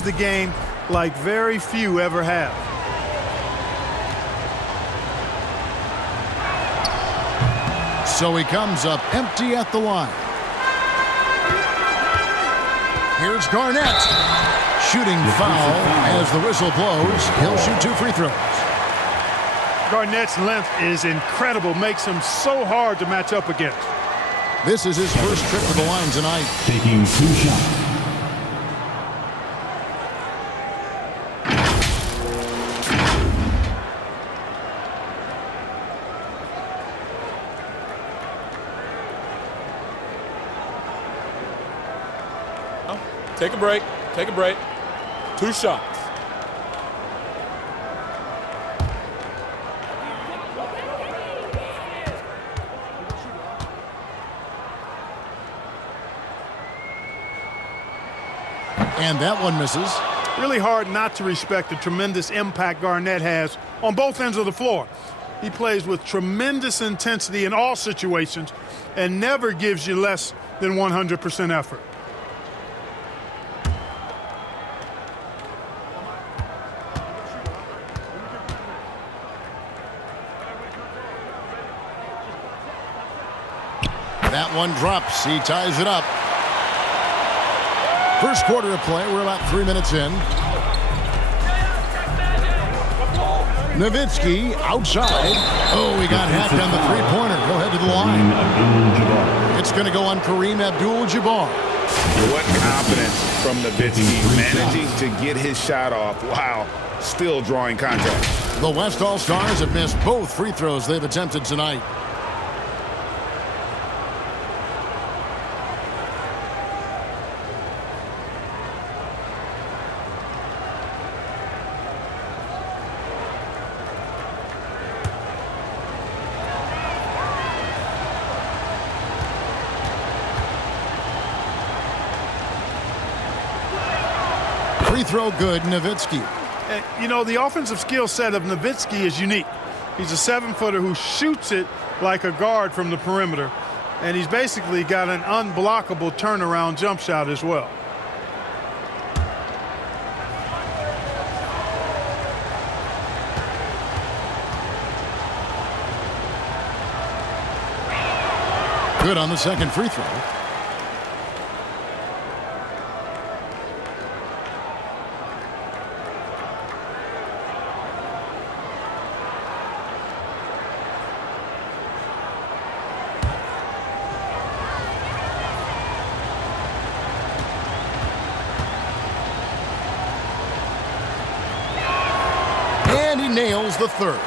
plays the game like very few ever have. So he comes up empty at the line. Here's Garnett. Shooting foul as the whistle blows. He'll shoot 2 free throws. Garnett's length is incredible. Makes him so hard to match up against. This is his first trip to the line tonight. Taking 2 shots. Take a break. Take a break. 2 shots. And that one misses. Really hard not to respect the tremendous impact Garnett has on both ends of the floor. He plays with tremendous intensity in all situations and never gives you less than 100% effort. That one drops. He ties it up. First quarter of play. We're about 3 minutes in. Nowitzki outside. Oh, he got hacked on the three-pointer. He'll head to the line. It's going to go on Kareem Abdul-Jabbar. What confidence from Nowitzki, managing to get his shot off. Wow, still drawing contact. The West All-Stars have missed both free throws they've attempted tonight. Free throw good, Nowitzki. You know, the offensive skill set of Nowitzki is unique. He's a 7-footer who shoots it like a guard from the perimeter. And he's basically got an unblockable turnaround jump shot as well. Good on the second free throw. And he nails the third.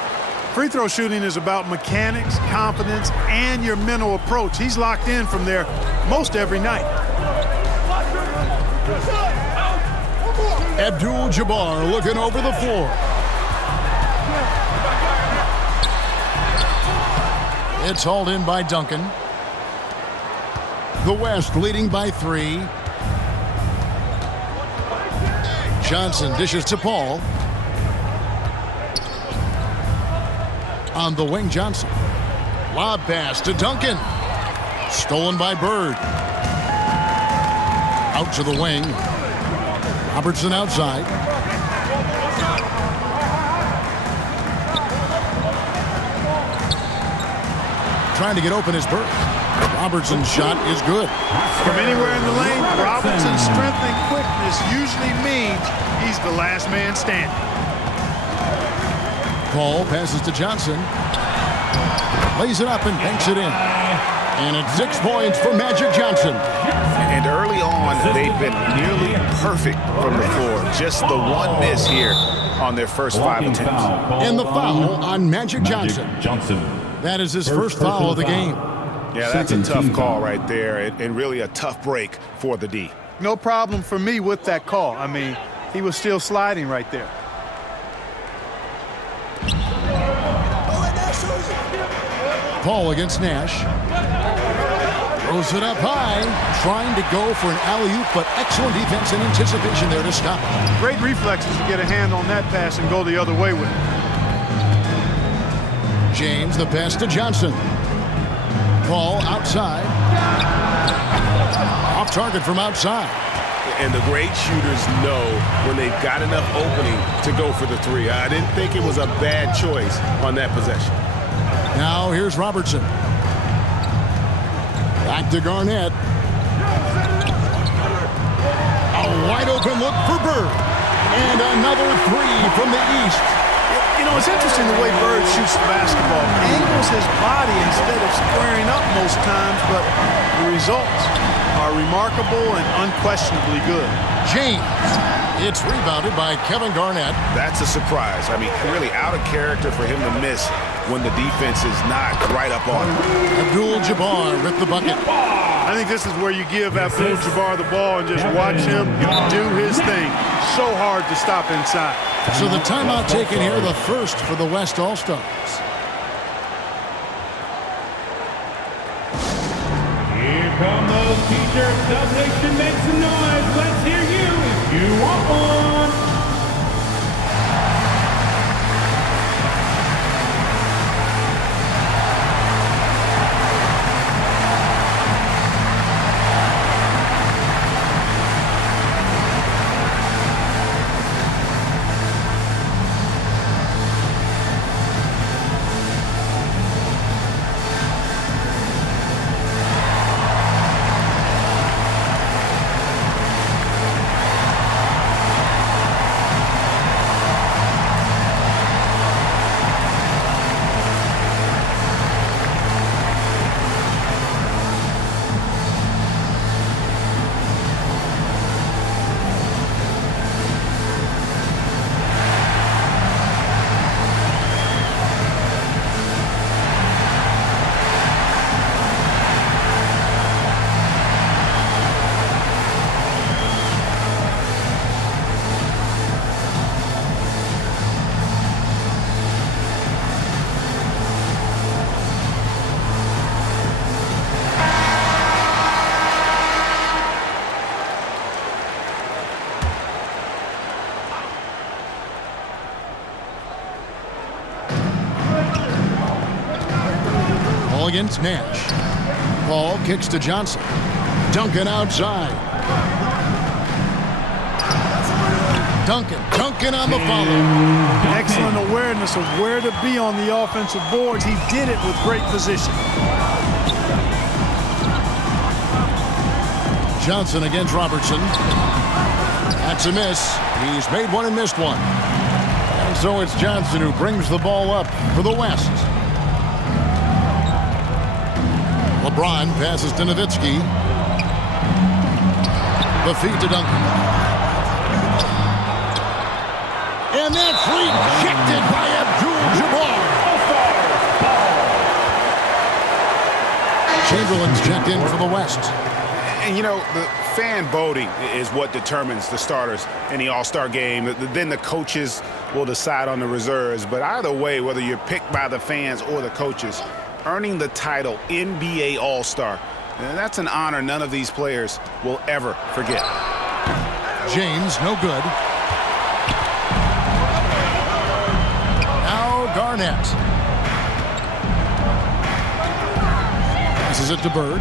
Free throw shooting is about mechanics, confidence, and your mental approach. He's locked in from there most every night. Abdul-Jabbar looking over the floor. It's hauled in by Duncan. The West leading by 3. Johnson dishes to Paul. On the wing, Johnson. Lob pass to Duncan. Stolen by Bird. Out to the wing. Robertson outside. Trying to get open is Bird. Robertson's shot is good. From anywhere in the lane, Robertson's strength and quickness usually means he's the last man standing. Paul passes to Johnson. Lays it up and banks it in. And it's 6 points for Magic Johnson. And early on, they've been nearly perfect from the floor. Just the one miss here on their first 5 attempts. And the foul on Magic Johnson. That is his first foul of the game. Yeah, that's a tough call right there, and really a tough break for the D. No problem for me with that call. I mean, he was still sliding right there. Paul against Nash. Throws it up high. Trying to go for an alley-oop, but excellent defense and anticipation there to stop it. Great reflexes to get a hand on that pass and go the other way with it. James, the pass to Johnson. Paul outside. Off target from outside. and the great shooters know when they've got enough opening to go for the three. I didn't think it was a bad choice on that possession. Now here's Robertson. Back to Garnett. A wide open look for Bird. And another three from the east. You know, it's interesting the way Bird shoots the basketball. Angles his body instead of squaring up most times, but the results are remarkable and unquestionably good. James. It's rebounded by Kevin Garnett. That's a surprise. I mean, really out of character for him to miss when the defense is not right up on him. Abdul-Jabbar with the bucket. I think this is where you give Abdul-Jabbar the ball and just watch him do his thing. So hard to stop inside. So the timeout taken here, the first for the West All-Stars. Here come those T-shirts. Dub Nation, make some noise. Let's hear you if you want one. Against Nash. Paul kicks to Johnson. Duncan outside. Duncan on the follow. Excellent awareness of where to be on the offensive boards. He did it with great position. Johnson against Robertson. That's a miss. He's made one and missed one. And so it's Johnson who brings the ball up for the West. LeBron passes to Nowitzki. The feed to Duncan. And that's rejected by Abdul-Jabbar. Chamberlain's checked in for the West. And, you know, the fan voting is what determines the starters in the All-Star game. Then the coaches will decide on the reserves. But either way, whether you're picked by the fans or the coaches, earning the title NBA All-Star, that's an honor none of these players will ever forget. James, no good. Now Garnett. Passes it to Bird.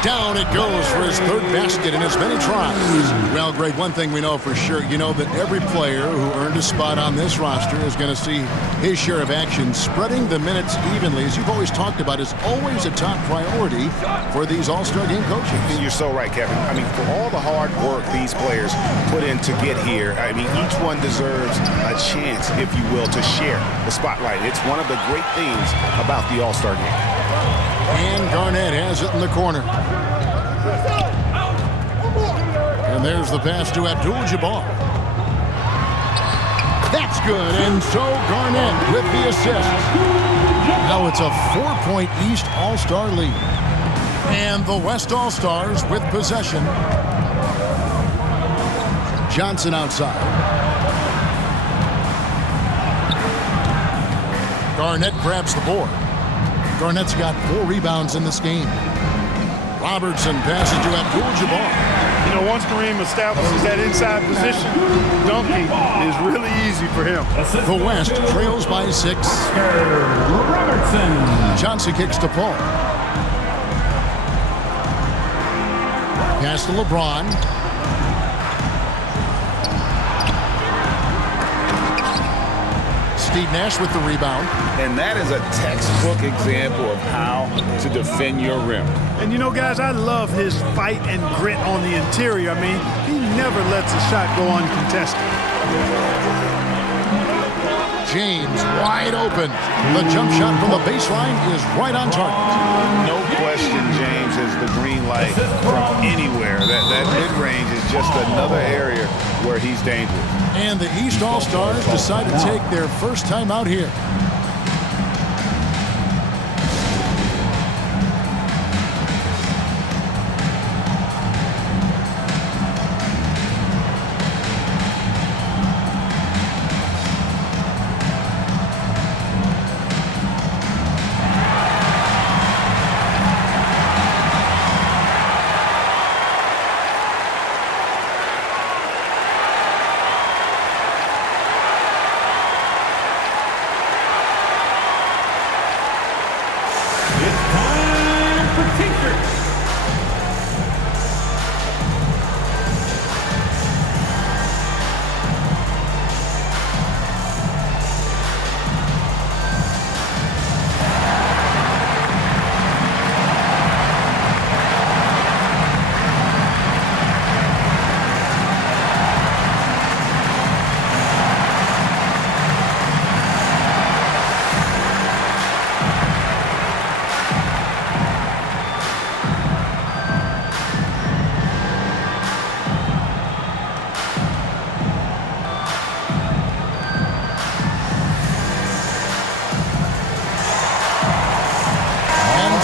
Down it goes for his third basket in as many tries. Well, Greg, one thing we know for sure, you know that every player who earned a spot on this roster is going to see his share of action. Spreading the minutes evenly, as you've always talked about, is always a top priority for these All-Star game coaches. And you're so right, Kevin. I mean, for all the hard work these players put in to get here, I mean, each one deserves a chance, if you will, to share the spotlight. It's one of the great things about the All-Star game. And Garnett has it in the corner. And there's the pass to Abdul-Jabbar. That's good, and so Garnett with the assist. Now it's a 4-point East All-Star lead. And the West All-Stars with possession. Johnson outside. Garnett grabs the board. Garnett's got 4 rebounds in this game. Robertson passes to Abdul-Jabbar. You know, once Kareem establishes that inside position, dunking is really easy for him. The West trails by 6. Robertson. Johnson kicks to Paul. Pass to LeBron. Steve Nash with the rebound. And that is a textbook example of how to defend your rim. And you know, guys, I love his fight and grit on the interior. I mean, he never lets a shot go uncontested. James wide open. The jump shot from the baseline is right on target. No question, James has the green light from anywhere. That mid-range is just another area where he's dangerous. And the East All-Stars decide to take their first time out here.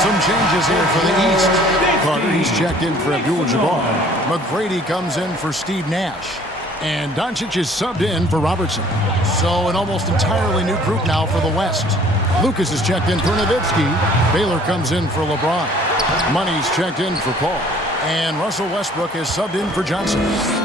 Some changes here for the East. Carter's checked in for Abdul-Jabbar. McGrady comes in for Steve Nash. And Doncic is subbed in for Robertson. So an almost entirely new group now for the West. Lucas is checked in for Nowitzki. Baylor comes in for LeBron. Money's checked in for Paul. And Russell Westbrook is subbed in for Johnson.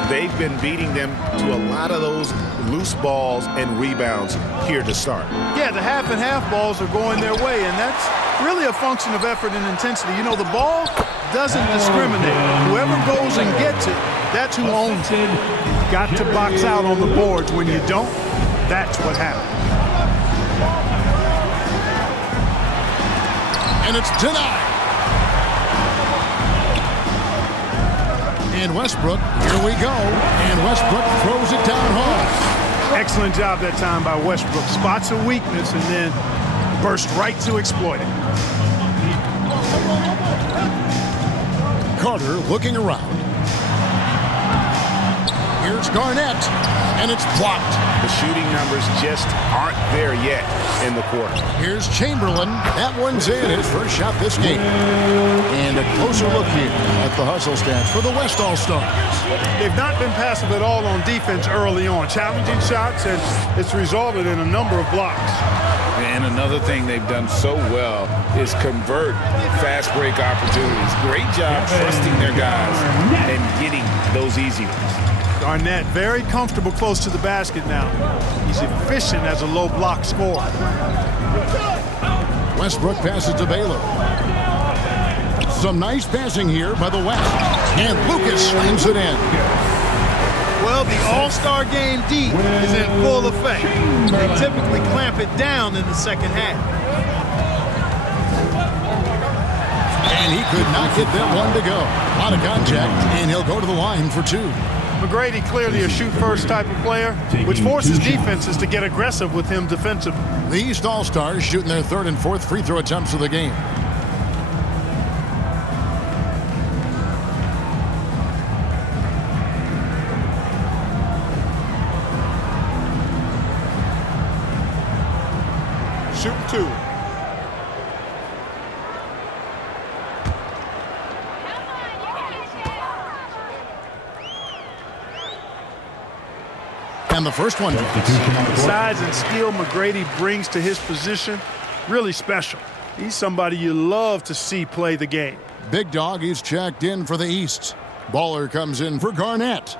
They've been beating them to a lot of those loose balls and rebounds here to start. Yeah, the half and half balls are going their way, and that's really a function of effort and intensity. You know, the ball doesn't discriminate. Whoever goes and gets it, that's who owns it. You've got to box out on the boards. When you don't, that's what happens. And it's denied. And Westbrook, here we go. And Westbrook throws it down hard. Excellent job that time by Westbrook. Spots a weakness and then burst right to exploit it. Carter looking around. Here's Garnett, and it's blocked. The shooting numbers just aren't there yet in the quarter. Here's Chamberlain. That one's in. His first shot this game. And a closer look here at the hustle stats for the West All-Stars. They've not been passive at all on defense early on. Challenging shots, and it's resulted in a number of blocks. And another thing they've done so well is convert fast break opportunities. Great job trusting their guys and getting those easy ones. Garnett very comfortable close to the basket now. He's efficient as a low block scorer. Westbrook passes to Baylor. Some nice passing here by the West. And Lucas slams it in. Well, the All-Star game deep is in full effect. They typically clamp it down in the second half. And he could not get that one to go. A lot of contact, and he'll go to the line for two. McGrady clearly a shoot-first type of player, which forces defenses to get aggressive with him defensively. The East All-Stars shooting their third and fourth free throw attempts of the game. Shoot two. And the first one. The size and skill McGrady brings to his position, really special. He's somebody you love to see play the game. Big Dog is checked in for the East. Baller comes in for Garnett.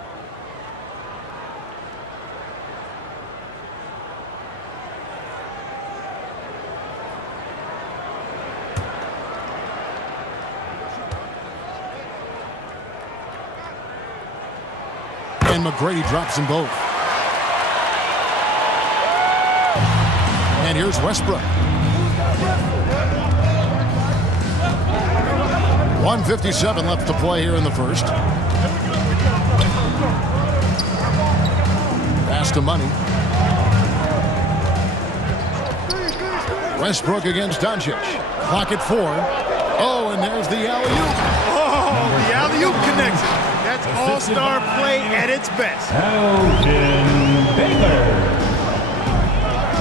And McGrady drops them both. And here's Westbrook. 1:57 left to play here in the first. Pass to Money. Westbrook against Doncic. Clock at 4. Oh, and there's the alley-oop. Oh, the alley-oop connects. That's all-star play at its best. Elgin Baylor.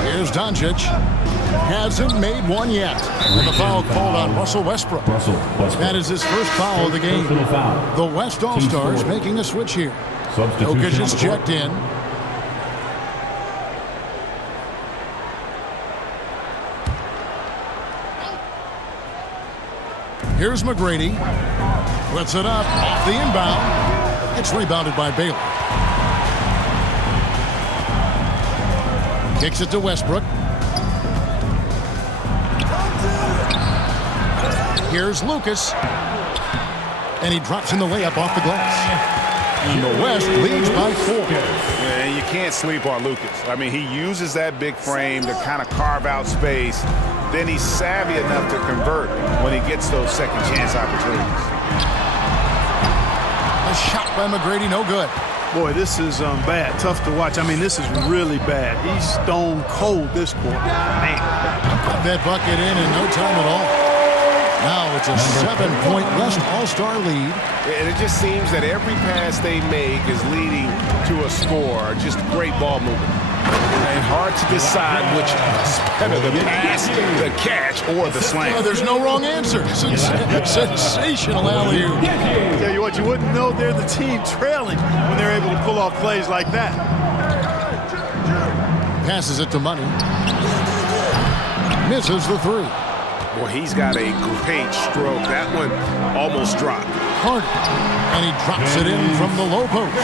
Here's Doncic. Hasn't made one yet. And the foul called on Russell Westbrook. That is his first foul of the game. The West All-Stars making a switch here. Jokic is checked in. Here's McGrady. Puts it up off the inbound. It's rebounded by Baylor. Kicks it to Westbrook. Here's Lucas. And he drops in the layup off the glass. And the West leads by 4. And you can't sleep on Lucas. I mean, he uses that big frame to kind of carve out space. Then he's savvy enough to convert when he gets those second chance opportunities. A shot by McGrady, no good. Boy, this is bad. Tough to watch. I mean, this is really bad. He's stone cold this quarter. Man. Got that bucket in no time at all. Now it's a 7-point West All-Star lead. And it just seems that every pass they make is leading to a score. Just great ball movement. And hard to decide which is better, the pass, the catch, or the slam. Oh, there's no wrong answer. Sensational alley-oop. Tell you what, you wouldn't know they're the team trailing when they're able to pull off plays like that. Passes it to Money. Misses the 3. Boy, he's got a great stroke. That one almost dropped. Carter. And he drops it in from the low post.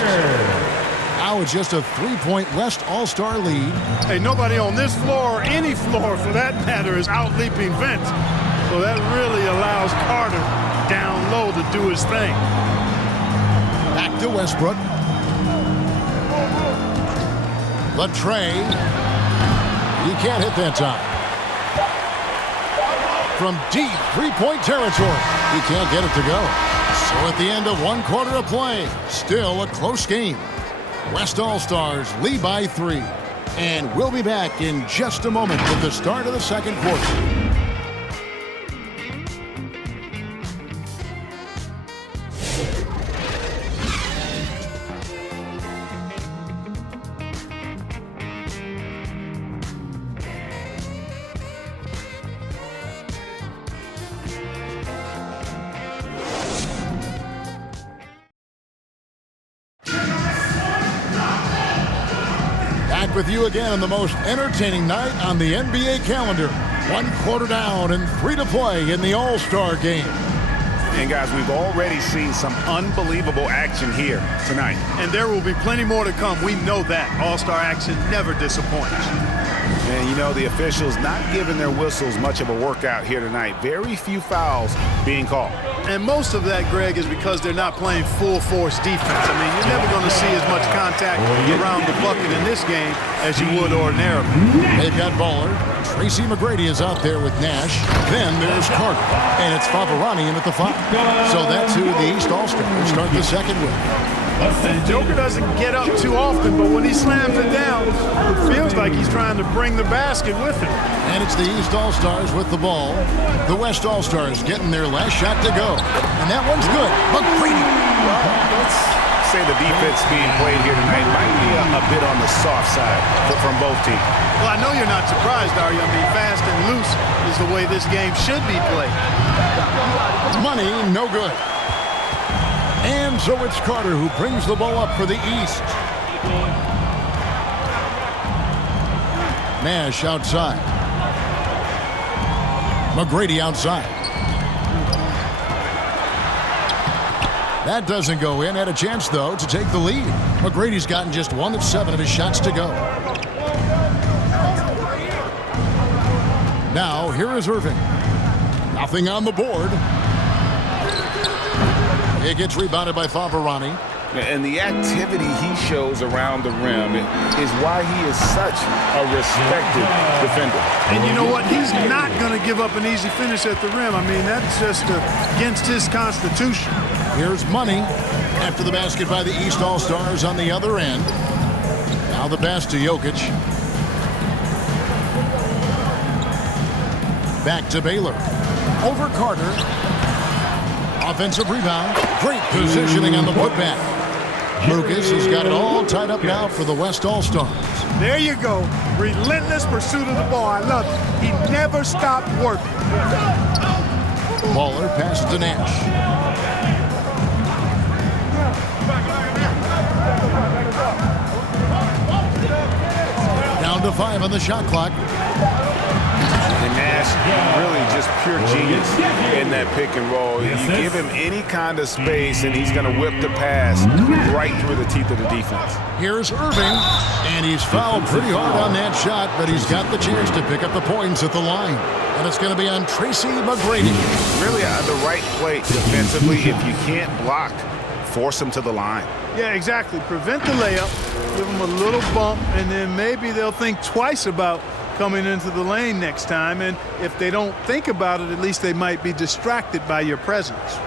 Now it's just a 3-point West All-Star lead. Hey, nobody on this floor or any floor for that matter is out-leaping Vince. So that really allows Carter down low to do his thing. Back to Westbrook. The tray. He can't hit that time. From deep 3-point territory. He can't get it to go. So at the end of 1 quarter of play, still a close game. West All-Stars lead by 3. And we'll be back in just a moment with the start of the second quarter. With you again on the most entertaining night on the NBA calendar. 1 quarter down and 3 to play in the All-Star game. And guys, we've already seen some unbelievable action here tonight. And there will be plenty more to come. We know that. All-Star action never disappoints. And you know, the officials not giving their whistles much of a workout here tonight. Very few fouls being called. And most of that, Greg, is because they're not playing full-force defense. I mean, you're never going to see as much contact around the bucket in this game as you would ordinarily. They've got Baller. Tracy McGrady is out there with Nash. Then there's Carter. And it's Favarani in at the 5. So that's who the East All-Stars start the second with. Joker doesn't get up too often, but when he slams it down, it feels like he's trying to bring the basket with him. And it's the East All-Stars with the ball. The West All-Stars getting their last shot to go. And that one's good. McGrady. Well, let's say the defense being played here tonight might be a bit on the soft side from both teams. Well, I know you're not surprised, are you? I mean, fast and loose is the way this game should be played. Money, no good. And so it's Carter who brings the ball up for the East. Nash outside. McGrady outside. That doesn't go in. Had a chance, though, to take the lead. McGrady's gotten just 1 of 7 of his shots to go. Now, here is Irving. Nothing on the board. It gets rebounded by Favarani. And the activity he shows around the rim is why he is such a respected defender. And you know what? He's not going to give up an easy finish at the rim. I mean, that's just against his constitution. Here's Money after the basket by the East All-Stars on the other end. Now the pass to Jokic. Back to Baylor. Over Carter. Offensive rebound. Great positioning on the putback. Lucas has got it all tied up now for the West All-Stars. There you go. Relentless pursuit of the ball. I love it. He never stopped working. Baller passes to Nash. Down to 5 on the shot clock. And Nash, really just pure genius in that pick and roll. You give him any kind of space, and he's going to whip the pass right through the teeth of the defense. Here's Irving, and he's fouled pretty hard on that shot, but he's got the chance to pick up the points at the line. And it's going to be on Tracy McGrady. Really the right play defensively. If you can't block, force him to the line. Yeah, exactly. Prevent the layup, give them a little bump, and then maybe they'll think twice about coming into the lane next time. And if they don't think about it, at least they might be distracted by your presence.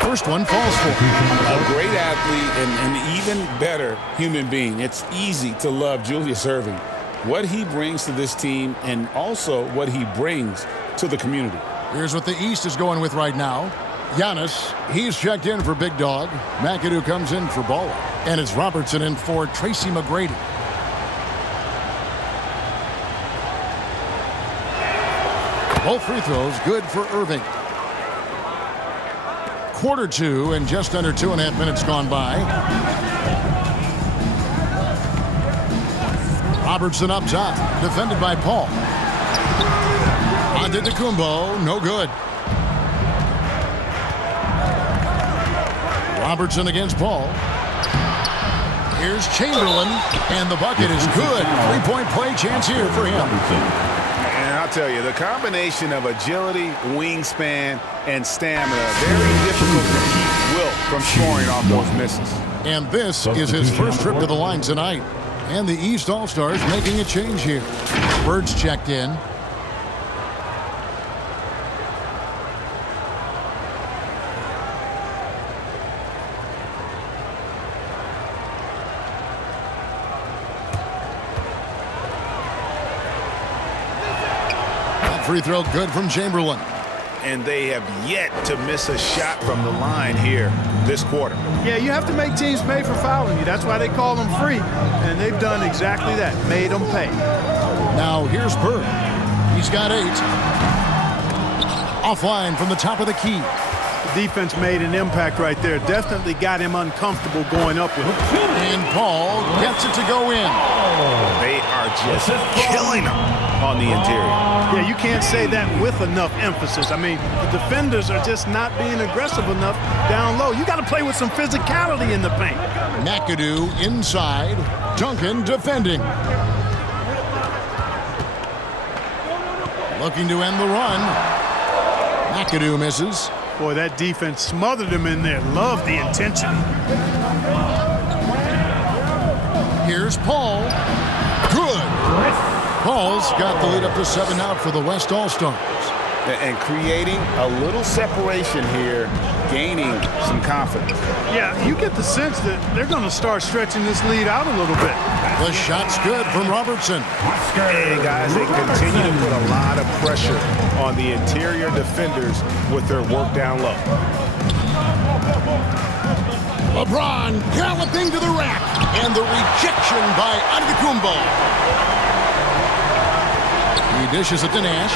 First one falls for A great athlete and an even better human being. It's easy to love Julius Erving. What he brings to this team and also what he brings to the community. Here's what the East is going with right now. Giannis, he's checked in for Big Dog. McAdoo comes in for Baller. And it's Robertson in for Tracy McGrady. Both free throws good for Irving. Quarter 2 and just under 2.5 minutes gone by. Robertson up top, defended by Paul. Antetokounmpo, no good. Robertson against Paul. Here's Chamberlain, and the bucket is good. 3-point play chance here for him. And I'll tell you, the combination of agility, wingspan, and stamina, very difficult to keep Wilt from scoring off those misses. And this is his first trip to the line tonight. And the East All-Stars making a change here. Birds checked in. That free throw good from Chamberlain. And they have yet to miss a shot from the line here this quarter. Yeah, you have to make teams pay for fouling you. That's why they call them free. And they've done exactly that, made them pay. Now here's Bird. He's got 8. Offline from the top of the key. The defense made an impact right there. Definitely got him uncomfortable going up with him. And Paul gets it to go in. They are just killing them on the interior. Yeah, you can't say that with enough emphasis. I mean, the defenders are just not being aggressive enough down low. You got to play with some physicality in the paint. McAdoo inside. Duncan defending. Looking to end the run. McAdoo misses. Boy, that defense smothered him in there. Love the intensity. Here's Paul. Good. Paul's got the lead up to 7 out for the West All-Stars. And creating a little separation here, gaining some confidence. Yeah, you get the sense that they're going to start stretching this lead out a little bit. The shot's good from Robertson. Hey, guys, they continue to put a lot of pressure on the interior defenders with their work down low. LeBron galloping to the rack. And the rejection by Antetokounmpo. He dishes it to Nash.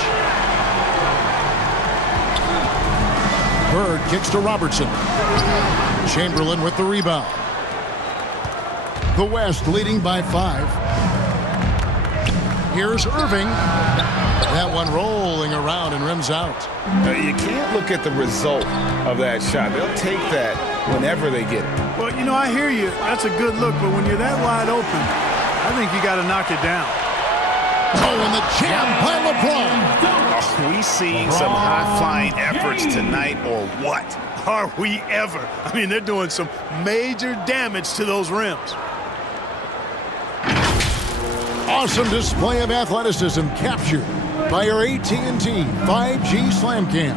Bird kicks to Robertson. Chamberlain with the rebound. The West leading by 5. Here's Irving. That one rolling around and rims out. You can't look at the result of that shot. They'll take that whenever they get it. Well, you know, I hear you. That's a good look, but when you're that wide open, I think you got to knock it down. Oh, and the jam by LeBron. Are we seeing some high-flying efforts tonight or what? Are we ever? I mean, they're doing some major damage to those rims. Awesome display of athleticism captured by your AT&T 5G Slam Cam.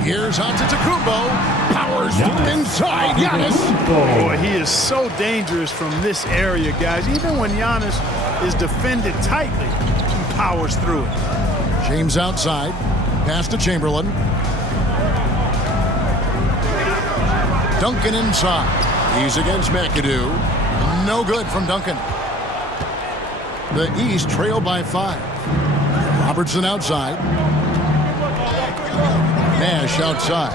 Here's Antetokounmpo. Powers through inside. Giannis. Boy, he is so dangerous from this area, guys. Even when Giannis is defended tightly, he powers through it. James outside. Pass to Chamberlain. Duncan inside. He's against McAdoo. No good from Duncan. The East trail by 5. Robertson outside. Nash outside.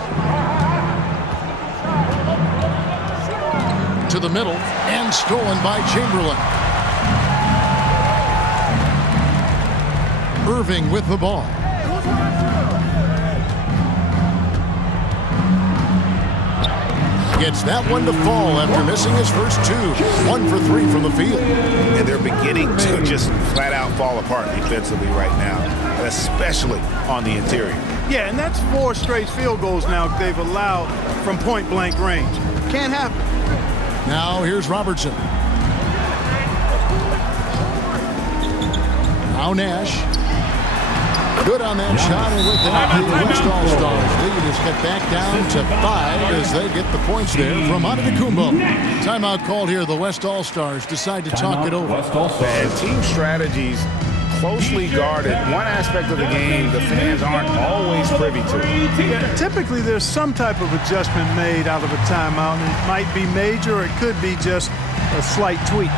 To the middle and stolen by Chamberlain. Irving with the ball. Gets that one to fall after missing his first 2. 1 for 3 from the field. And they're beginning to just flat out fall apart defensively right now, especially on the interior. Yeah, and that's 4 straight field goals now they've allowed from point-blank range. Can't happen. Now here's Robertson. Now Nash. Good on that shot, and with that, the West All-Stars lead is cut back down to 5 as they get the points there from Antetokounmpo. Timeout called here. The West All-Stars decide to talk it over. And team strategies closely guarded. One aspect of the game the fans aren't always privy to. Yeah, typically, there's some type of adjustment made out of a timeout, and it might be major or it could be just a slight tweak.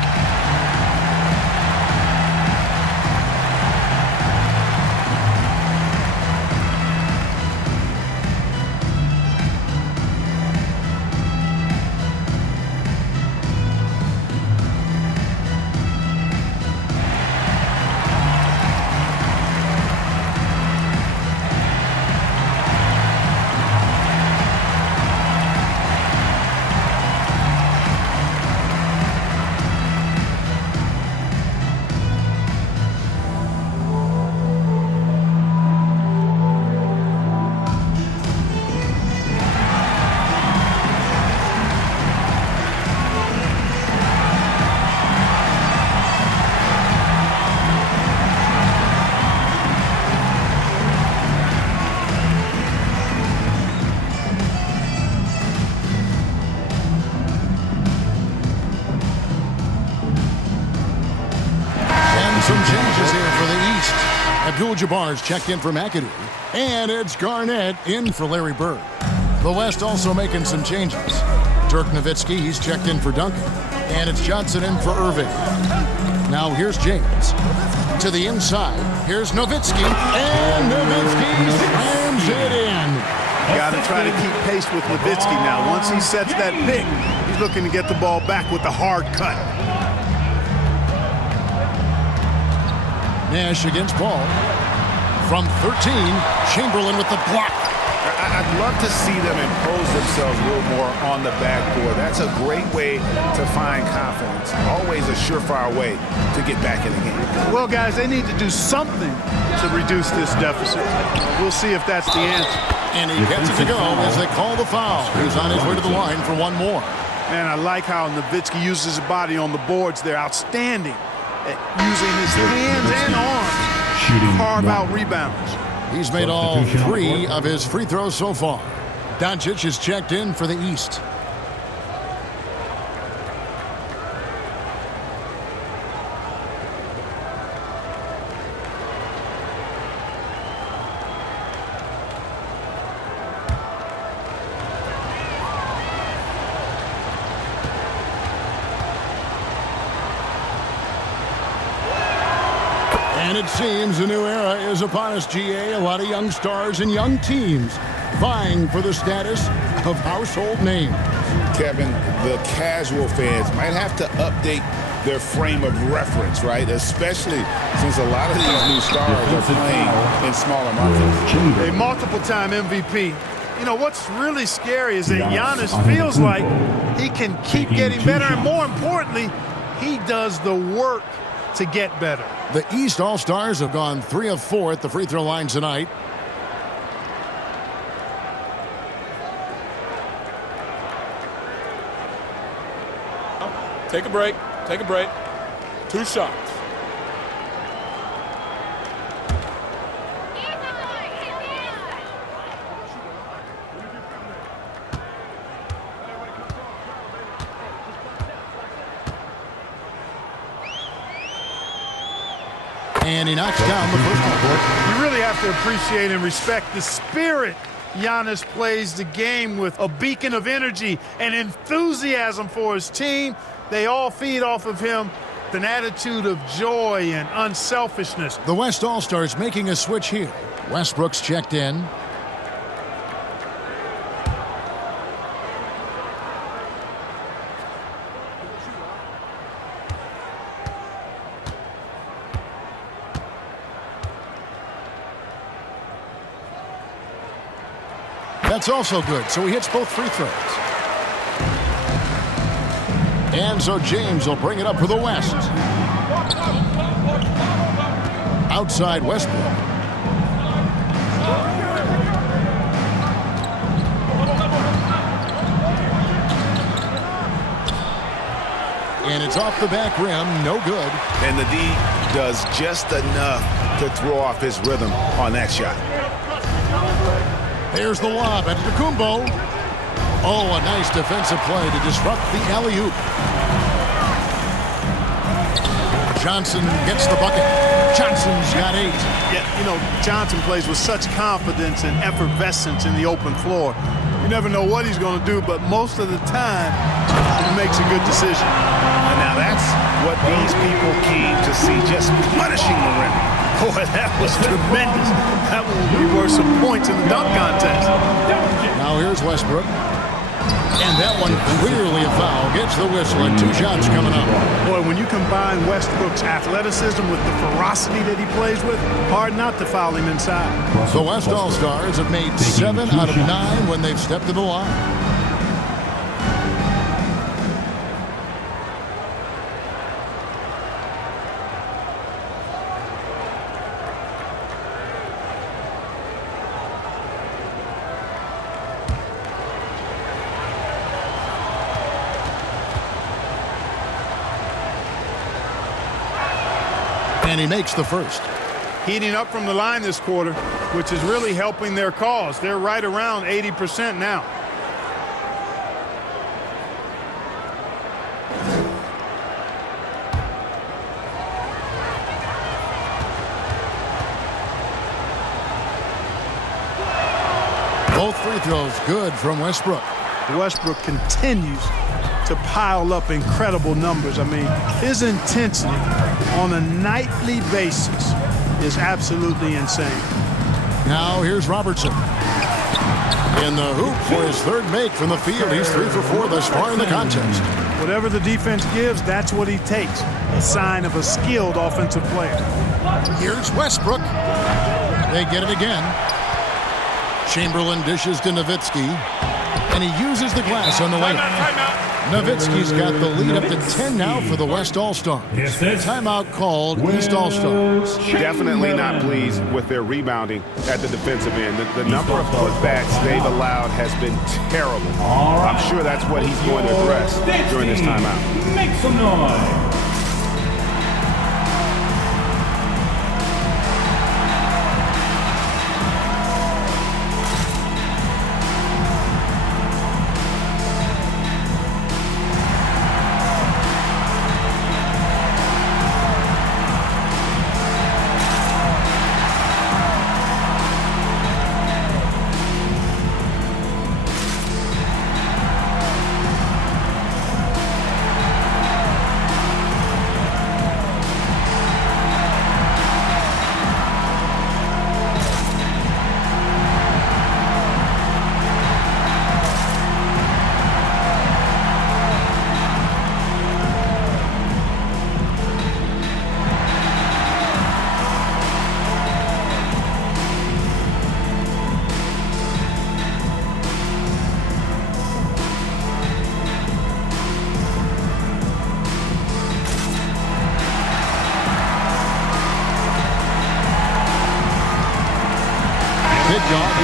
Some changes here for the East. Abdul-Jabbar's checked in for McAdoo. And it's Garnett in for Larry Bird. The West also making some changes. Dirk Nowitzki, he's checked in for Duncan. And it's Johnson in for Irving. Now here's James. To the inside. Here's Nowitzki. And Nowitzki slams it in. Got to try to keep pace with Nowitzki now. Once he sets that pick, he's looking to get the ball back with the hard cut. Nash against Paul. From 13, Chamberlain with the block. I'd love to see them impose themselves a little more on the backboard. That's a great way to find confidence. Always a surefire way to get back in the game. Well, guys, they need to do something to reduce this deficit. We'll see if that's the answer. And he gets it to go as they call the foul. He's on his way to the line for one more. Man, I like how Nowitzki uses his body on the boards there. Outstanding at using his hands and arms to carve out rebounds. He's made all 3 of his free throws so far. Doncic is checked in for the East. And it seems a new era is upon us, GA. A lot of young stars and young teams vying for the status of household names. Kevin, the casual fans might have to update their frame of reference, right? Especially since a lot of these new stars are playing in smaller markets. A multiple-time MVP. You know, what's really scary is that Giannis feels like he can keep getting better, and more importantly, he does the work to get better. The East All-Stars have gone 3 of 4 at the free throw line tonight. Take a break. Take a break. 2 shots. And he knocks down the first one. You really have to appreciate and respect the spirit Giannis plays the game with, a beacon of energy and enthusiasm for his team. They all feed off of him, an attitude of joy and unselfishness. The West All-Stars making a switch here. Westbrook's checked in. That's also good, so he hits both free throws. And so James will bring it up for the West. Outside Westbrook. And it's off the back rim, no good. And the D does just enough to throw off his rhythm on that shot. There's the lob at Antetokounmpo. Oh, a nice defensive play to disrupt the alley-oop. Johnson gets the bucket. Johnson's got 8. Yeah, you know, Johnson plays with such confidence and effervescence in the open floor. You never know what he's going to do, but most of the time, he makes a good decision. And now that's what these people came to see, just punishing the rim. Boy, that was tremendous. That will be worth some points in the dunk contest. Now here's Westbrook. And that one clearly a foul. Gets the whistle and 2 shots coming up. Boy, when you combine Westbrook's athleticism with the ferocity that he plays with, hard not to foul him inside. The West All-Stars have made 7 out of 9 when they've stepped to the line. And he makes the first. Heating up from the line this quarter, which is really helping their cause. They're right around 80% now. Both free throws good from Westbrook. Westbrook continues to pile up incredible numbers. I mean, his intensity on a nightly basis is absolutely insane. Now here's Robertson. In the hoop for his 3rd make from the field. He's 3 for 4 thus far in the contest. Whatever the defense gives, that's what he takes. A sign of a skilled offensive player. Here's Westbrook. They get it again. Chamberlain dishes to Nowitzki. And he uses the glass on the layup. Nowitzki's got the lead up to 10 now for the West All-Stars. Timeout called East All-Stars. Definitely not pleased with their rebounding at the defensive end. The number of putbacks they've allowed has been terrible. I'm sure that's what he's going to address during this timeout. Make some noise.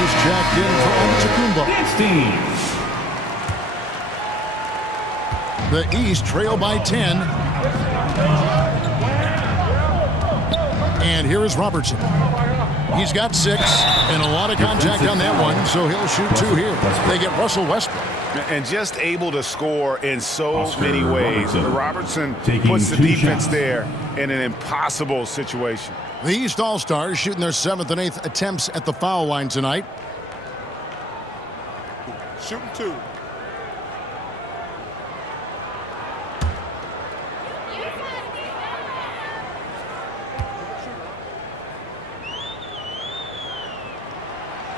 is checked in for Antetokounmpo. The East trail by 10. And here is Robertson. He's got 6 and a lot of contact on that one, so he'll shoot 2 here. They get Russell Westbrook. And just able to score in so many ways. Robertson taking puts the 2 defense shots. there in an impossible situation. The East All-Stars shooting their 7th and 8th attempts at the foul line tonight. Shooting 2.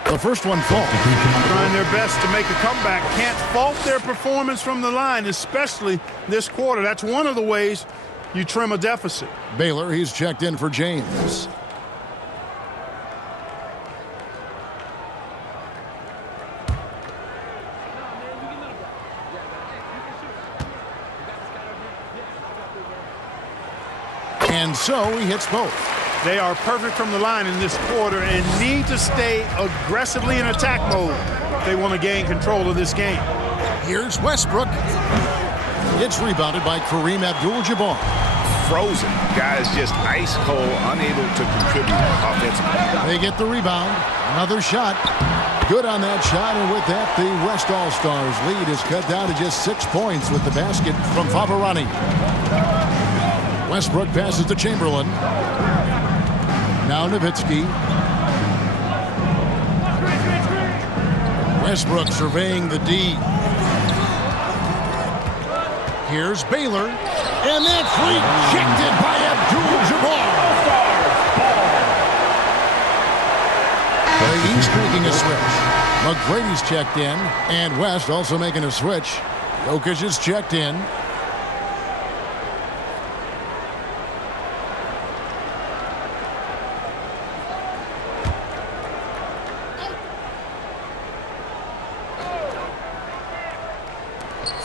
The first one falls. Trying their best to make a comeback. Can't fault their performance from the line, especially this quarter. That's one of the ways you trim a deficit. Baylor, he's checked in for James. And so he hits both. They are perfect from the line in this quarter and need to stay aggressively in attack mode if they want to gain control of this game. Here's Westbrook. It's rebounded by Kareem Abdul-Jabbar. Frozen. Guys just ice cold, unable to contribute offensively. They get the rebound. Another shot. Good on that shot, and with that, the West All-Stars lead is cut down to just 6 points with the basket from Favarani. Westbrook passes to Chamberlain. Now Nowitzki. Westbrook surveying the D. Here's Baylor. And that's rejected by Abdul-Jabbar. The East making a switch. McGrady's checked in. And West also making a switch. Jokic is checked in.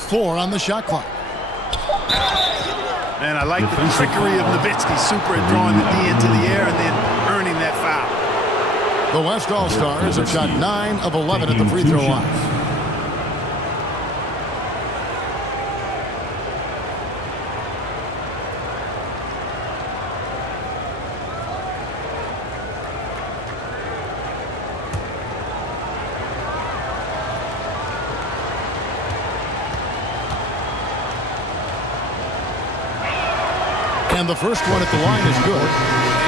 Four on the shot clock. Man, I like the trickery of Nowitzki. Super at drawing the D into the air and then earning that foul. The West All-Stars have shot 9 of 11 at the free throw line. And the first one at the line is good.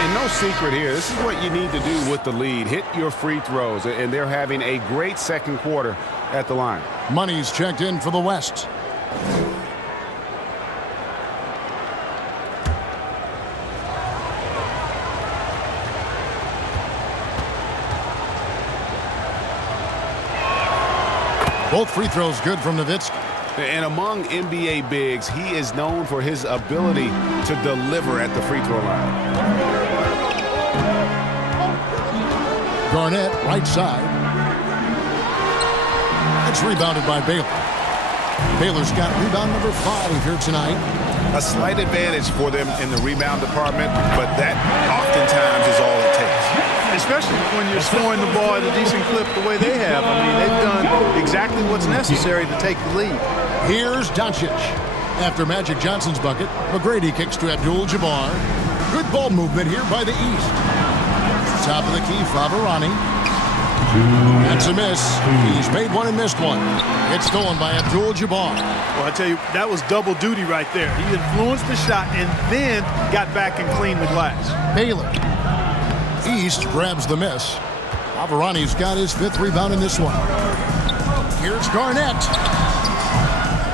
And no secret here. This is what you need to do with the lead. Hit your free throws. And they're having a great second quarter at the line. Money's checked in for the West. Both free throws good from Nowitzki. And among NBA bigs, he is known for his ability to deliver at the free throw line. Garnett, right side. It's rebounded by Baylor. Baylor's got rebound number 5 here tonight. A slight advantage for them in the rebound department, but that oftentimes is all it takes. Especially when you're scoring the ball at a decent clip the way they have. I mean, they've done exactly what's necessary to take the lead. Here's Doncic. After Magic Johnson's bucket, McGrady kicks to Abdul-Jabbar. Good ball movement here by the East. Top of the key, Favarani. That's a miss. He's made one and missed one. It's stolen by Abdul-Jabbar. Well, I tell you, that was double duty right there. He influenced the shot and then got back and cleaned the glass. Baylor. East grabs the miss. Favarani's got his 5th rebound in this one. Here's Garnett.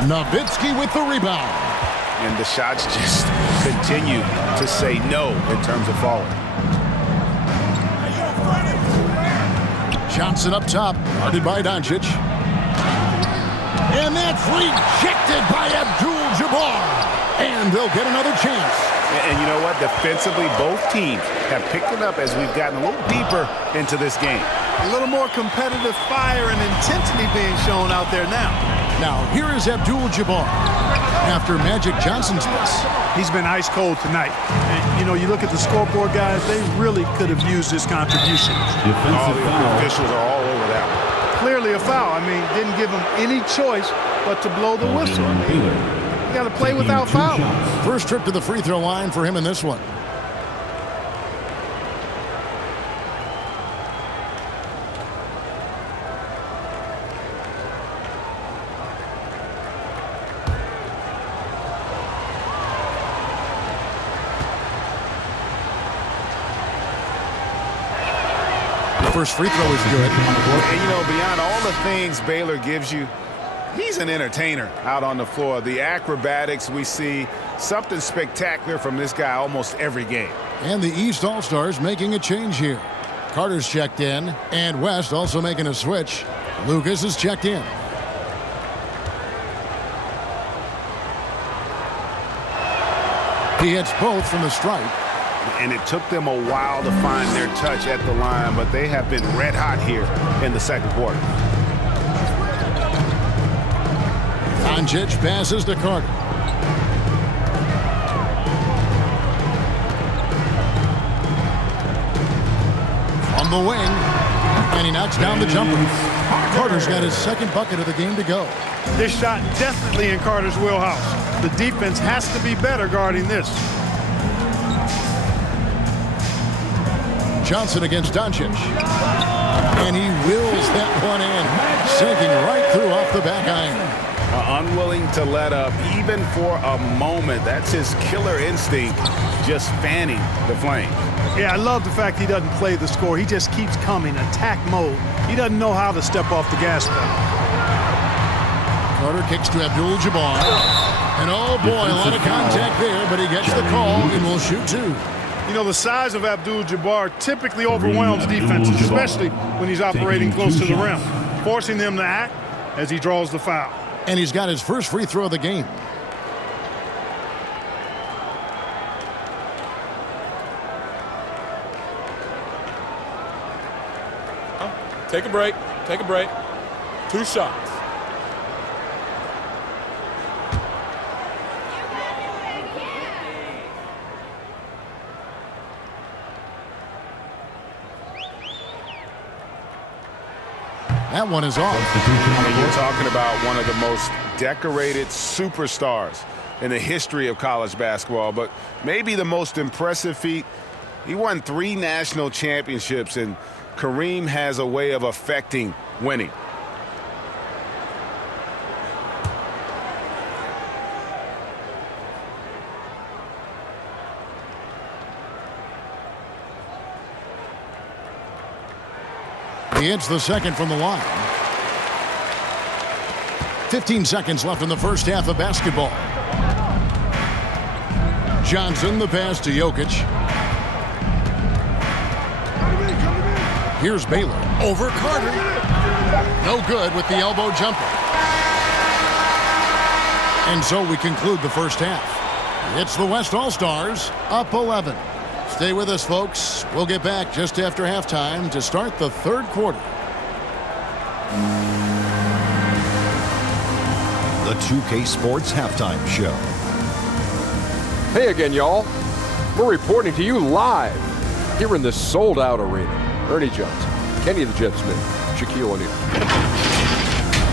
Nowitzki with the rebound. And the shots just continue to say no in terms of falling. Johnson up top, guarded by Doncic. And that's rejected by Abdul-Jabbar. And they'll get another chance. And you know what? Defensively, both teams have picked it up as we've gotten a little deeper into this game. A little more competitive fire and intensity being shown out there now. Now, here is Abdul-Jabbar after Magic Johnson's miss. He's been ice cold tonight. And, you know, you look at the scoreboard, guys, they really could have used this contribution. All the officials are all over that one. Clearly a foul. I mean, didn't give him any choice but to blow the whistle. I mean, you got to play without foul. First trip to the free throw line for him in this one. First free throw is good. And, you know, beyond all the things Baylor gives you, he's an entertainer out on the floor. The acrobatics we see, something spectacular from this guy almost every game. And the East All-Stars making a change here. Carter's checked in, and West also making a switch. Lucas is checked in. He hits both from the stripe. And it took them a while to find their touch at the line, but they have been red hot here in the second quarter. Doncic passes to Carter. On the wing, and he knocks down the jumper. Carter's got his second bucket of the game to go. This shot definitely in Carter's wheelhouse. The defense has to be better guarding this. Johnson against Doncic. And he wills that one in, sinking right through off the back iron. Unwilling to let up even for a moment. That's his killer instinct, just fanning the flames. Yeah, I love the fact he doesn't play the score. He just keeps coming, attack mode. He doesn't know how to step off the gas pedal. Carter kicks to Abdul-Jabbar. And oh boy, a lot of contact there, but he gets the call and will shoot two. You know, the size of Abdul-Jabbar typically overwhelms defenses, especially when he's operating close to the rim, forcing them to act as he draws the foul. And he's got his first free throw of the game. Take a break. Take a break. 2 shots. That one is off. You're talking about one of the most decorated superstars in the history of college basketball, but maybe the most impressive feat. He won 3 national championships, and Kareem has a way of affecting winning. He hits the second from the line. 15 seconds left in the first half of basketball. Johnson, the pass to Jokic. Here's Baylor over Carter. No good with the elbow jumper. And so we conclude the first half. It's the West All-Stars up 11. Stay with us, folks. We'll get back just after halftime to start the third quarter. The 2K Sports Halftime Show. Hey again, y'all. We're reporting to you live here in this sold-out arena. Ernie Johnson, Kenny the Jet Smith, Shaquille O'Neal.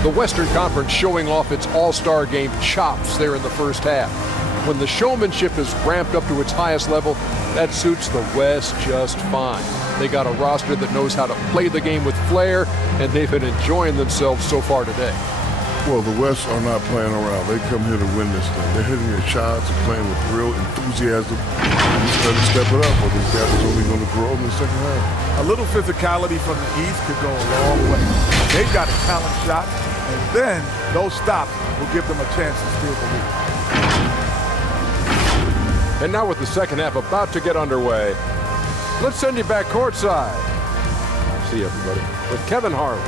The Western Conference showing off its All-Star Game chops there in the first half. When the showmanship is ramped up to its highest level, that suits the West just fine. They got a roster that knows how to play the game with flair, and they've been enjoying themselves so far today. Well, the West are not playing around. They come here to win this thing. They're hitting their shots and playing with real enthusiasm. You just better step it up, or this gap is only going to grow in the second half. A little physicality from the East could go a long way. They've got a talent shot, and then those stops will give them a chance to steal the lead. And now with the second half about to get underway, let's send you back courtside. See everybody with Kevin Harlan.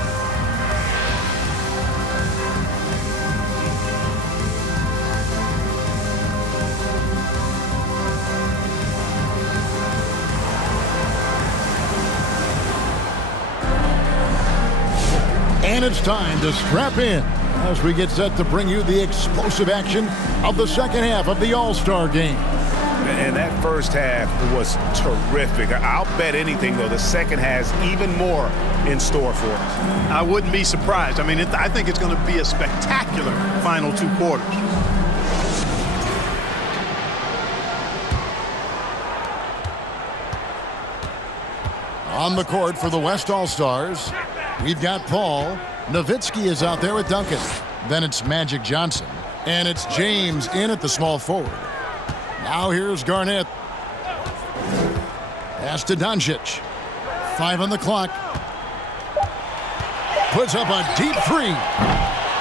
And it's time to strap in. as we get set to bring you the explosive action of the second half of the All-Star game. And that first half was terrific. I'll bet anything, though, the second has even more in store for us. I wouldn't be surprised. I mean, I think it's going to be a spectacular final 2 quarters. On the court for the West All-Stars, we've got Paul. Nowitzki is out there with Duncan. Then it's Magic Johnson. And it's James in at the small forward. Now here's Garnett. Pass to Doncic. 5 on the clock. Puts up a deep 3.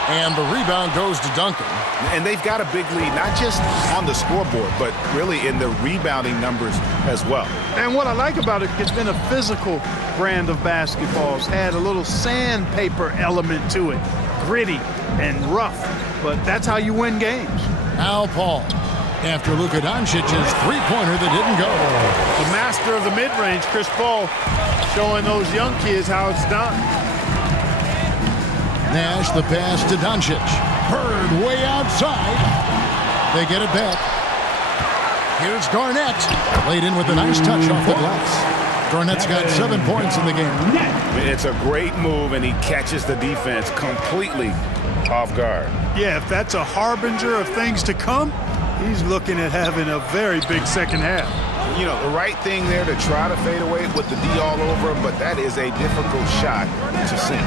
And the rebound goes to Duncan. And they've got a big lead, not just on the scoreboard, but really in the rebounding numbers as well. And what I like about it, it's been a physical brand of basketball. It's had a little sandpaper element to it. Gritty and rough. But that's how you win games. Now Paul. After Luka Doncic's three-pointer that didn't go. The master of the mid-range, Chris Paul, showing those young kids how it's done. Nash, the pass to Doncic. Bird way outside. They get it back. Here's Garnett. Laid in with a nice touch off the glass. Garnett's got 7 points in the game. It's a great move, and he catches the defense completely off guard. Yeah, if that's a harbinger of things to come, he's looking at having a very big second half. You know, the right thing there to try to fade away with the D all over him, but that is a difficult shot to sink.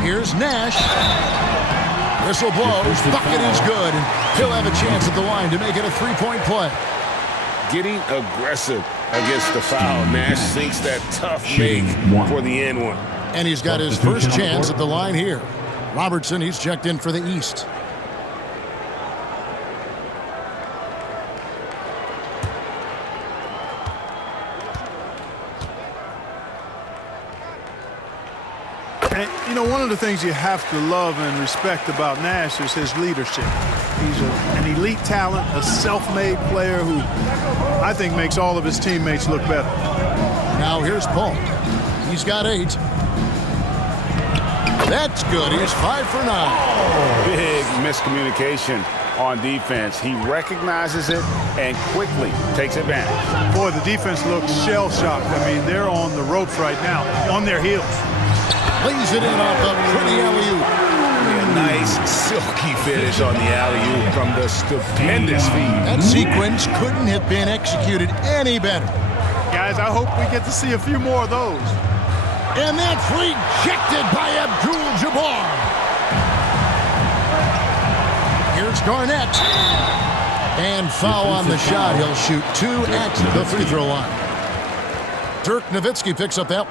Here's Nash. Whistle blows. Bucket is good, and he'll have a chance at the line to make it a 3-point play. Getting aggressive against the foul. Nash sinks that tough make for the end one. And he's got his first chance at the line here. Robertson, he's checked in for the East. And, you know, one of the things you have to love and respect about Nash is his leadership. He's an elite talent, a self-made player who I think makes all of his teammates look better. Now here's Paul. He's got 8. That's good. He's 5 for 9. Big miscommunication on defense. He recognizes it and quickly takes advantage. Boy, the defense looks shell-shocked. I mean, they're on the ropes right now, on their heels. Lays it in off the pretty alley-oop. A nice silky finish on the alley-oop from the stupendous feed. That sequence couldn't have been executed any better. Guys, I hope we get to see a few more of those. And that's rejected by Abdul-Jabbar. Here's Garnett. And foul on the shot. He'll shoot 2 at the free throw line. Dirk Nowitzki picks up that.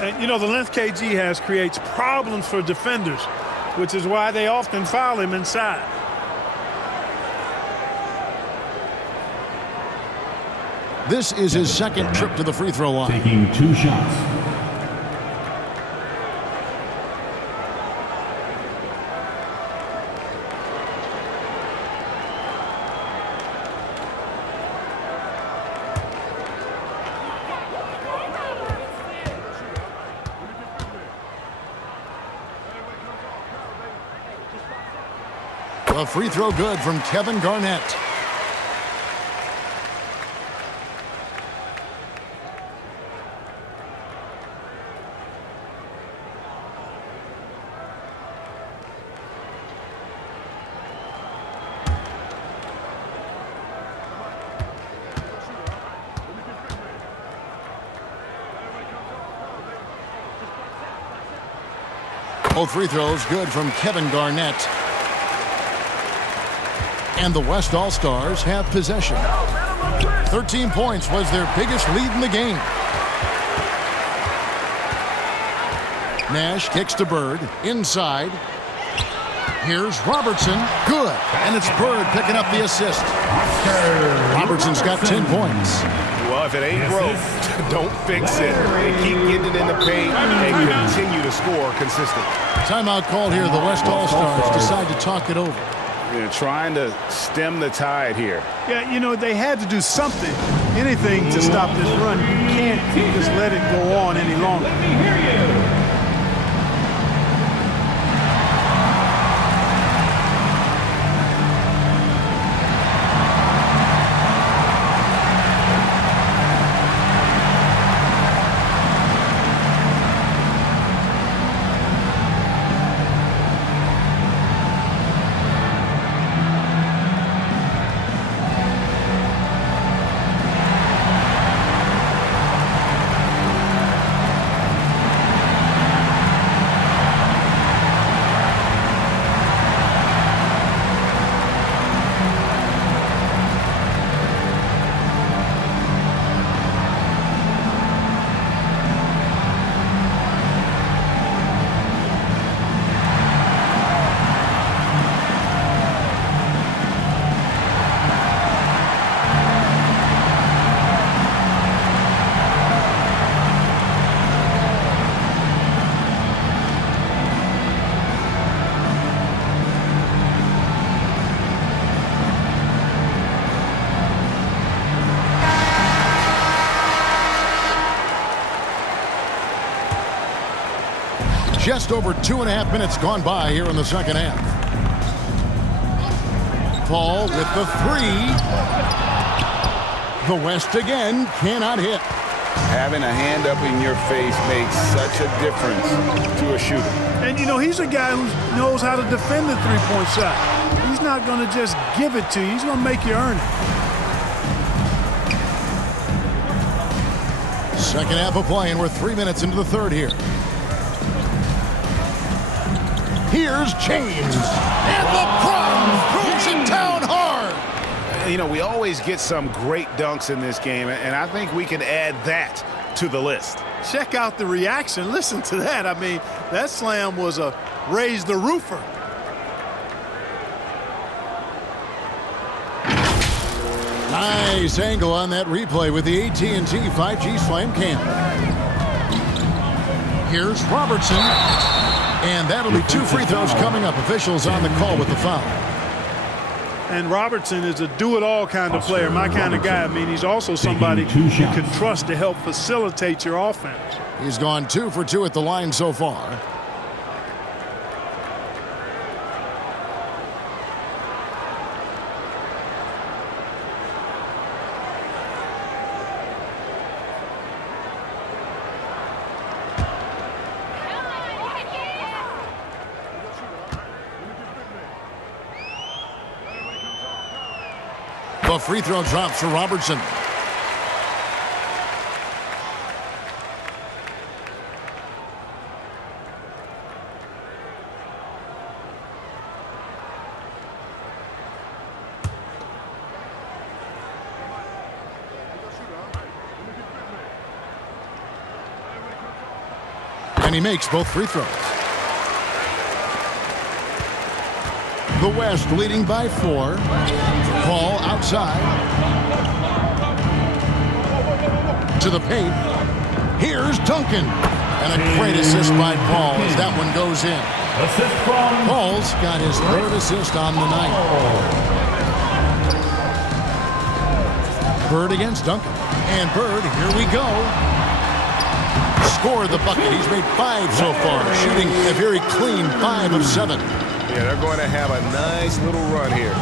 And, you know, the length KG has creates problems for defenders, which is why they often foul him inside. This is his second trip to the free throw line. Taking 2 shots. A free throw good from Kevin Garnett. Both free throws good from Kevin Garnett. And the West All-Stars have possession. 13 points was their biggest lead in the game. Nash kicks to Bird. Inside. Here's Robertson. Good. And it's Bird picking up the assist. Robertson's got 10 points. Well, if it ain't broke, don't fix it. They keep getting it in the paint and continue to score consistently. Timeout called here. The West All-Stars decide to talk it over. They're trying to stem the tide here. Yeah, you know, they had to do something, anything to stop this run. You can't just let it go on any longer. Let me hear you. Just over 2.5 minutes gone by here in the second half. Paul with the three. The West again cannot hit. Having a hand up in your face makes such a difference to a shooter. And, you know, he's a guy who knows how to defend the three-point shot. He's not going to just give it to you. He's going to make you earn it. Second half of play, and we're 3 minutes into the third here. Here's James. And LeBron proves it down hard. You know, we always get some great dunks in this game, and I think we can add that to the list. Check out the reaction. Listen to that. I mean, that slam was a raise the roofer. Nice angle on that replay with the AT&T 5G Slam Cam. Here's Robertson. And that'll be 2 free throws coming up. Officials on the call with the foul. And Robertson is a do-it-all kind of player, my kind of guy. I mean, he's also somebody you can trust to help facilitate your offense. He's gone 2 for 2 at the line so far. The free throw drops for Robertson. And he makes both free throws. The West leading by 4. Paul outside. To the paint. Here's Duncan. And a great assist by Paul as that one goes in. Paul's got his 3rd assist on the night. Bird against Duncan. And Bird, here we go. Scored the bucket. He's made 5 so far, shooting a very clean 5 of 7. Yeah, they're going to have a nice little run here.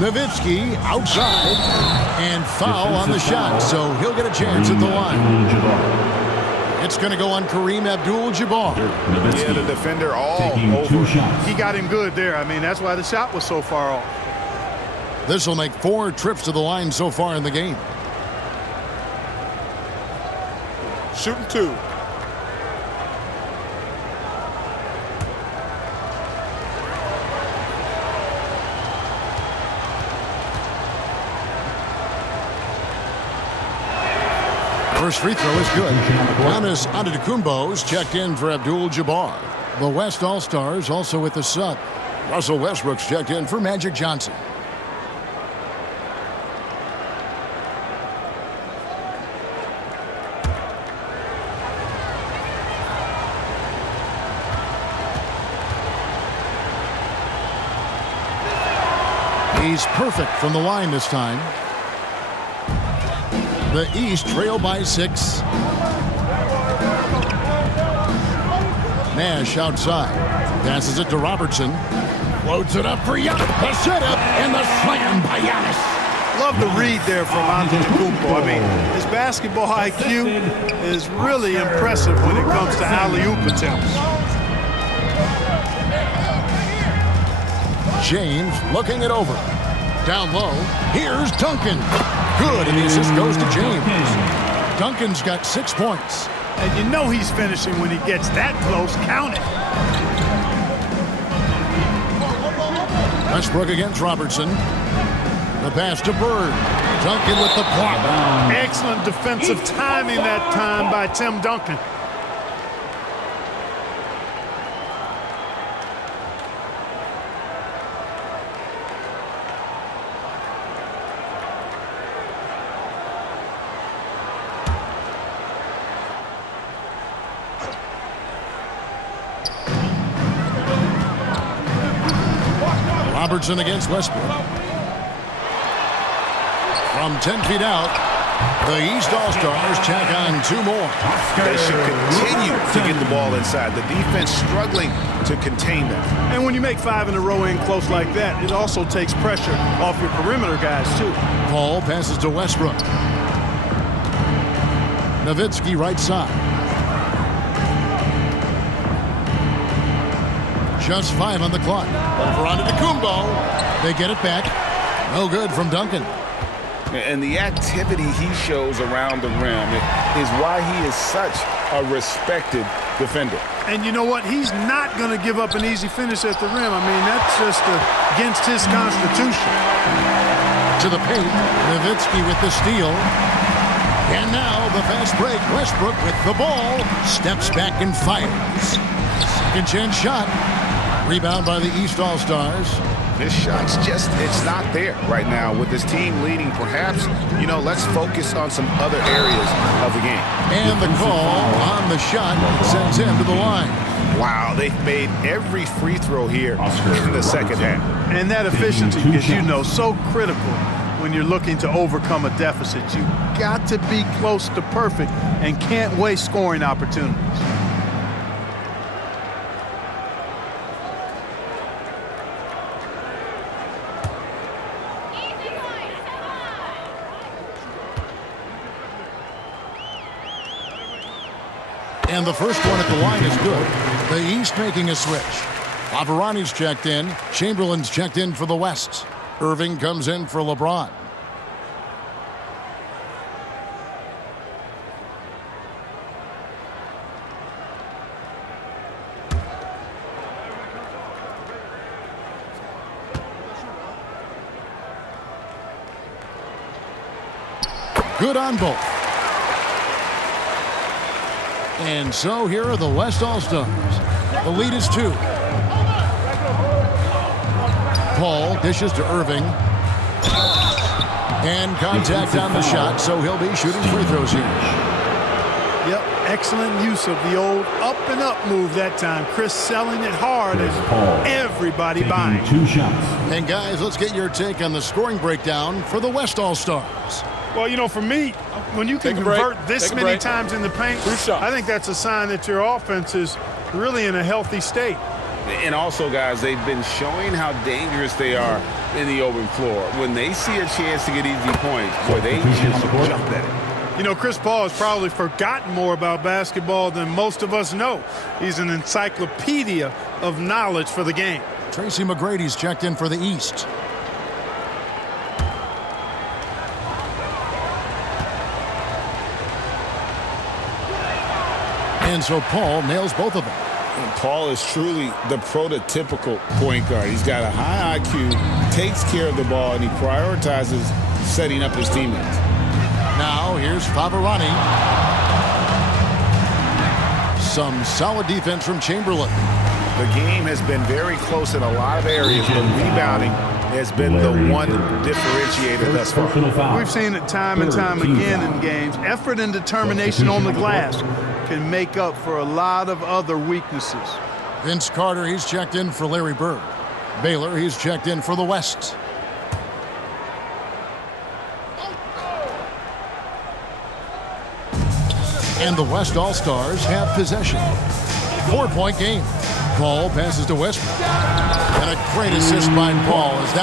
Nowitzki outside and foul on the shot, so he'll get a chance at the line. It's going to go on Kareem Abdul-Jabbar. Yeah, the defender all over. He got him good there. I mean, that's why the shot was so far off. This will make 4 trips to the line so far in the game. Shooting 2. First free throw is good. Giannis Antetokounmpo's checked in for Abdul-Jabbar. The West All-Stars also with the sub. Russell Westbrook's checked in for Magic Johnson. He's perfect from the line this time. The East trail by 6. Nash outside. Passes it to Robertson. Loads it up for Giannis. The setup and the slam by Giannis. Love the read there from Antetokounmpo. I mean, his basketball IQ is really impressive when it comes to alley-oop attempts. James looking it over. Down low. Here's Duncan. Good, and the assist goes to James. Duncan's got 6 points. And you know he's finishing when he gets that close. Count it. Westbrook against Robertson. The pass to Bird. Duncan with the block. Excellent defensive timing that time by Tim Duncan. Robertson against Westbrook. From 10 feet out, The East All-Stars tack on 2 more. They should continue to get the ball inside. The defense struggling to contain them. And when you make 5 in a row in close like that, it also takes pressure off your perimeter guys, too. Paul passes to Westbrook. Nowitzki right side. Just 5 on the clock. Over onto Kumbo. They get it back. No good from Duncan. And the activity he shows around the rim is why he is such a respected defender. And you know what? He's not going to give up an easy finish at the rim. I mean, that's just against his constitution. To the paint. Nowitzki with the steal. And now the fast break. Westbrook with the ball. Steps back and fires. Second chance shot. Rebound by the East All-Stars. This shot's just, it's not there right now with this team leading. Perhaps, let's focus on some other areas of the game. And the call on the shot sends him to the line. Wow, they've made every free throw here in the second half. And that efficiency is, so critical when you're looking to overcome a deficit. You've got to be close to perfect and can't waste scoring opportunities. And the first one at the line is good. The East making a switch. Favarani's checked in. Chamberlain's checked in for the West. Irving comes in for LeBron. Good on both. And so here are the West All-Stars. The lead is 2. Paul dishes to Irving. And contact on the shot, so he'll be shooting free throws here. Yep, excellent use of the old up and up move that time. Chris selling it hard and everybody buying. 2 shots. And guys, let's get your take on the scoring breakdown for the West All-Stars. Well, for me, when you can convert this many times in the paint, I think that's a sign that your offense is really in a healthy state. And also, guys, they've been showing how dangerous they are in the open floor. When they see a chance to get easy points, boy, they just jump at it. Chris Paul has probably forgotten more about basketball than most of us know. He's an encyclopedia of knowledge for the game. Tracy McGrady's checked in for the East. And so Paul nails both of them. And Paul is truly the prototypical point guard. He's got a high IQ, takes care of the ball, and he prioritizes setting up his teammates. Now here's Favarani. Some solid defense from Chamberlain. The game has been very close in a lot of areas, but rebounding has been the one differentiator thus far. We've seen it time and time again in games. Effort and determination on the glass can make up for a lot of other weaknesses. Vince Carter, he's checked in for Larry Bird. Baylor, he's checked in for the West. And the West All-Stars have possession. 4-point game. Paul passes to Westbrook. And a great assist by Paul as that